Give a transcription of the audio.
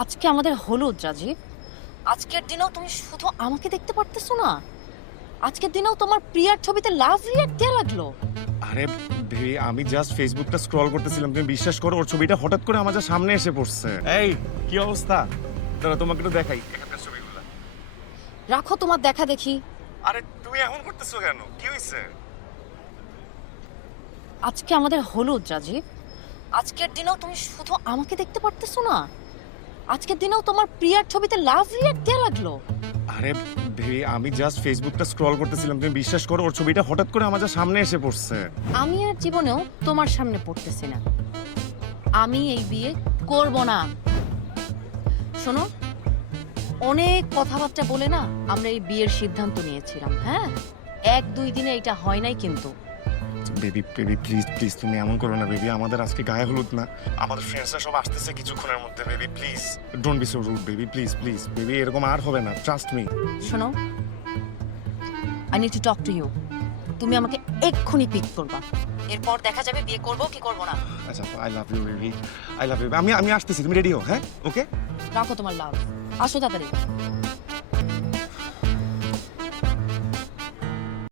আজকে আমাদের হলুদ রাজীব। আজকের দিনেও তুমি শুধু আমাকে দেখতে পারতেছো না? আজকের দিনেও তোমার প্রিয়ার ছবিতে লাভ রিয়াক্ট দেয়া লাগলো? আরে বেবি, আমি জাস্ট ফেসবুকটা স্ক্রল করতেছিলাম, তুমি বিশ্বাস করো ওর ছবিটা হঠাৎ করে আমার সামনে এসে পড়ছে। এই কি অবস্থা? দাঁড়া তোমাকে একটু দেখাই এখানকার ছবিগুলো। রাখো তোমার দেখা দেখি। আরে তুমি এমন করতেছো কেন? কি হয়েছে? আজকে আমাদের হলুদ রাজীব। আজকের দিনেও তুমি শুধু আমাকে দেখতে পারতেছো না? আজকের দিনেও তোমার প্রিয়ার ছবিতে লাভ রিয়াক্ট দেয়া লাগলো? আরে বেবি, আমি জাস্ট ফেসবুকটা স্ক্রল করতেছিলাম, তুমি বিশ্বাস করো ওর ছবিটা হঠাৎ করে আমার সামনে এসে পড়ছে। আমি আর জীবনেও তোমার সামনে পড়তেছি না। আমি এই বিয়ে করব না। শোনো, অনেক কথাবার্তা বলে না আমরা এই বিয়ের সিদ্ধান্ত নিয়েছিলাম। হ্যাঁ, 1-2 দিনে এটা হয় নাই কিন্তু। বেবি বেবি প্লিজ প্লিজ তুমি এমন করো না বেবি, আমাদের আজকে গায়ে হলুদ না, আমাদের ফ্রেন্ডসরা সব আসতেছে কিছুক্ষণের মধ্যে। Baby please don't be so rude baby, please please baby, এরকম আর হবে না, ট্রাস্ট মি। শোনো, I need to talk to you. তুমি আমাকে এক্ষুনি পিক করবা, এরপর দেখা যাবে বিয়ে করব কি করব না। আচ্ছা, I love you baby, I love you. আমি আসতেছি, তুমি রেডি হও। হ্যাঁ, ওকে। রাখো তোমার লাভ, আসো তাড়াতাড়ি।